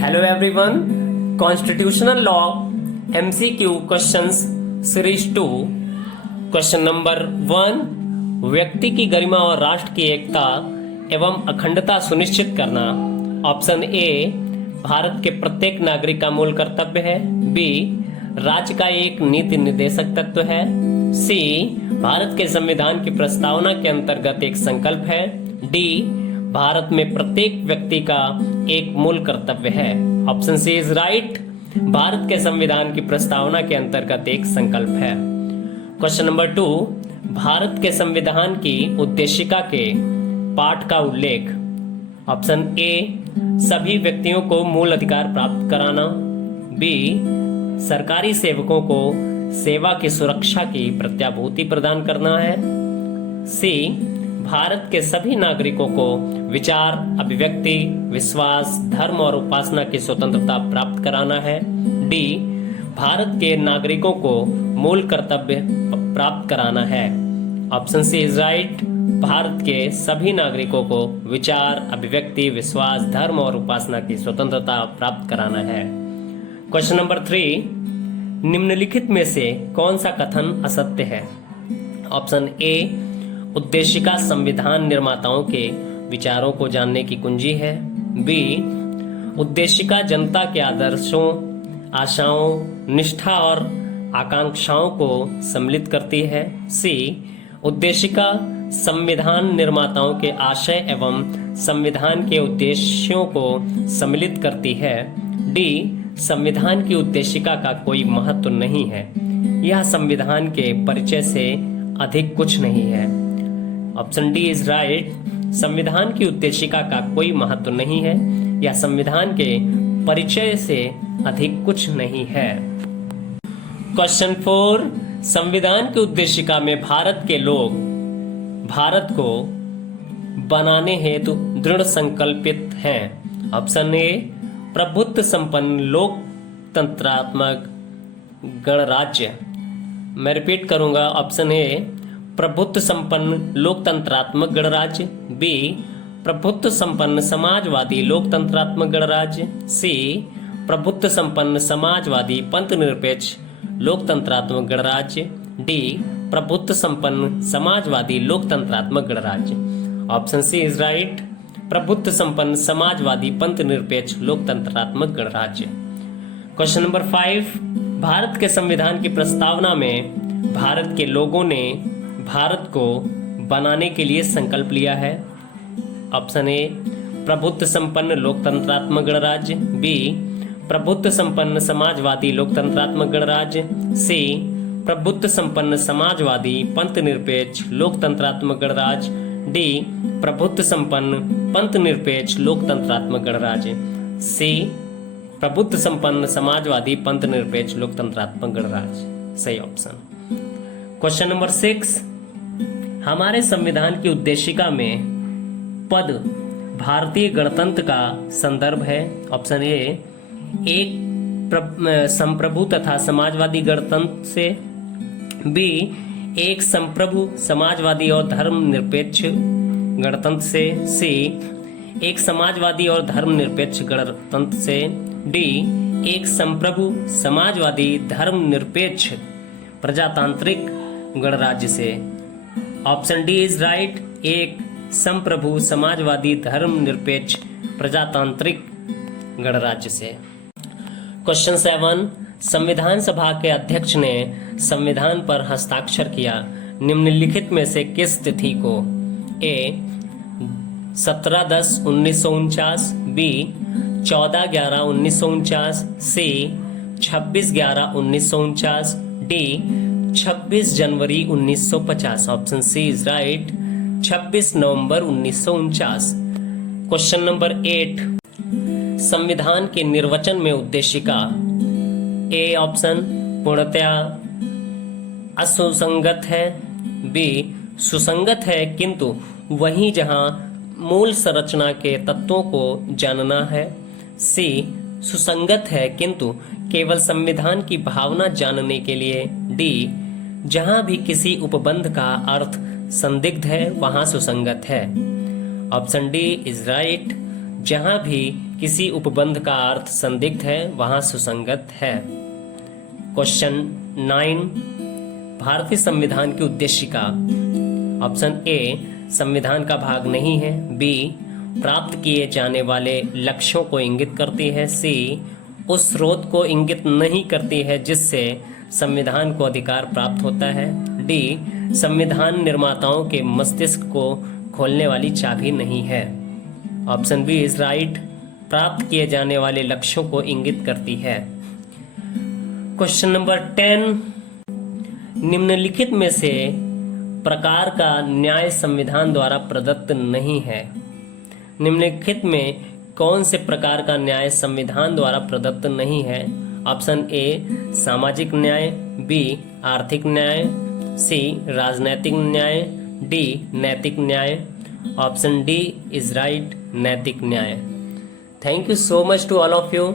Hello everyone, constitutional law MCQ questions series 2। Question number 1, व्यक्ति की गरिमा और राष्ट्र की एकता एवं अखंडता सुनिश्चित करना। ऑप्शन ए, भारत के प्रत्येक नागरिक का मूल कर्तव्य है। बी, राज्य का एक नीति निर्देशक तत्व है। सी, भारत के संविधान की प्रस्तावना के अंतर्गत एक संकल्प है। डी, भारत में प्रत्येक व्यक्ति का एक मूल कर्तव्य है। Option C is right, Bharat के संविधान की प्रस्तावना के अंतर्गत एक संकल्प है। क्वेश्चन नंबर 2, भारत के संविधान की उद्देशिका के पाठ का उल्लेख। ऑप्शन ए, सभी व्यक्तियों को मूल अधिकार प्राप्त कराना। बी, सरकारी सेवकों को सेवा की सुरक्षा की प्रत्याभूति प्रदान करना है। सी, भारत के सभी नागरिकों को विचार, अभिव्यक्ति, विश्वास, धर्म और उपासना की स्वतंत्रता प्राप्त कराना है। डी, भारत के नागरिकों को मूल कर्तव्य प्राप्त कराना है। Option C is right, Bharat के सभी नागरिकों को विचार, अभिव्यक्ति, विश्वास, धर्म और उपासना की स्वतंत्रता प्राप्त कराना है। क्वेश्चन नंबर 3, निम्नलिखित में से कौन सा कथन असत्य है। ऑप्शन ए, उद्देशिका संविधान निर्माताओं के विचारों को जानने की कुंजी है। बी, उद्देशिका जनता के आदर्शों, आशाओं, निष्ठा और आकांक्षाओं को सम्मिलित करती है। सी, उद्देशिका संविधान निर्माताओं के आशय एवं संविधान के उद्देश्यों को सम्मिलित करती है। डी, संविधान की उद्देशिका का कोई महत्व नहीं है, यह संविधान के परिचय से अधिक कुछ नहीं है। ऑप्शन डी इज राइट, संविधान की उद्देशिका का कोई महत्व नहीं है, यह संविधान के परिचय से अधिक कुछ नहीं है। क्वेश्चन 4, संविधान की उद्देशिका में भारत के लोग भारत को बनाने हेतु दृढ़ संकल्पित हैं। ऑप्शन ए, प्रभुत्व संपन्न लोकतंत्रात्मक गणराज्य। मैं रिपीट करूंगा। ऑप्शन ए, प्रभुत्व संपन्न लोकतंत्रात्मक गणराज्य। बी, प्रभुत्व संपन्न समाजवादी लोकतंत्रात्मक गणराज्य। सी, प्रभुत्व संपन्न समाजवादी पंथ निरपेक्ष लोकतंत्रात्मक गणराज्य। डी, प्रभुत्व संपन्न समाजवादी लोकतंत्रात्मक गणराज्य। ऑप्शन सी इज राइट, प्रभुत्व संपन्न समाजवादी पंथ निरपेक्ष लोकतंत्रात्मक गणराज्य। क्वेश्चन नंबर 5, भारत के संविधान की प्रस्तावना में भारत के लोगों ने भारत को बनाने के लिए संकल्प लिया है। ऑप्शन ए, प्रभुत्व संपन्न लोकतंत्रात्मक गणराज्य। बी, प्रभुत्व संपन्न समाजवादी लोकतंत्रात्मक गणराज्य। सी, प्रभुत्व संपन्न समाजवादी पंथ निरपेक्ष लोकतंत्रात्मक गणराज्य। डी, प्रभुत्व संपन्न पंथ निरपेक्ष लोकतंत्रात्मक गणराज्य। सी, प्रभुत्व संपन्न समाजवादी पंथ निरपेक्ष लोकतंत्रात्मक गणराज्य सही ऑप्शन। क्वेश्चन नंबर 6, हमारे संविधान की उद्देशिका में पद भारतीय गणतंत्र का संदर्भ है। ऑप्शन ए, एक संप्रभु तथा समाजवादी गणतंत्र से। बी, एक संप्रभु समाजवादी और धर्मनिरपेक्ष गणतंत्र से। सी, एक समाजवादी और धर्मनिरपेक्ष गणतंत्र से। डी, एक संप्रभु समाजवादी धर्मनिरपेक्ष प्रजातांत्रिक गणराज्य से। ऑप्शन डी इज राइट, एक संप्रभु समाजवादी धर्मनिरपेक्ष प्रजातांत्रिक गणराज्य से। क्वेश्चन 7, संविधान सभा के अध्यक्ष ने संविधान पर हस्ताक्षर किया निम्नलिखित में से किस तिथि को। ए, 17/10/1949। बी, 14/11/1949। सी, 26/11/1949। डी, 26 जनवरी 1950। ऑप्शन सी इज राइट, 26 नवंबर 1949। क्वेश्चन नंबर 8, संविधान के निर्वचन में उद्देशिका। ए ऑप्शन पूर्णतया असुसंगत है। बी, सुसंगत है किंतु वहीं जहां मूल संरचना के तत्वों को जानना है। सी, सुसंगत है किंतु केवल संविधान की भावना जानने के लिए। डी, जहां भी किसी उपबंध का अर्थ संदिग्ध है वहां सुसंगत है। ऑप्शन डी इज राइट, जहां भी किसी उपबंध का अर्थ संदिग्ध है वहां सुसंगत है। क्वेश्चन 9, भारतीय संविधान की उद्देशिका। ऑप्शन ए संविधान का भाग नहीं है, बी प्राप्त किए जाने वाले लक्ष्यों को इंगित करती है, सी उस स्रोत को इंगित नहीं करती है जिससे संविधान को अधिकार प्राप्त होता है, डी संविधान निर्माताओं के मस्तिष्क को खोलने वाली चाबी नहीं है। ऑप्शन बी इज राइट, प्राप्त किए जाने वाले लक्ष्यों को इंगित करती है। क्वेश्चन नंबर 10, निम्नलिखित में से प्रकार का न्याय संविधान द्वारा प्रदत्त नहीं है। निम्नलिखित में कौन से प्रकार का न्याय संविधान द्वारा प्रदत्त नहीं है? ऑप्शन ए सामाजिक न्याय, बी आर्थिक न्याय, सी राजनैतिक न्याय, डी नैतिक न्याय। ऑप्शन डी इज राइट, नैतिक न्याय। Thank you so much to all of you.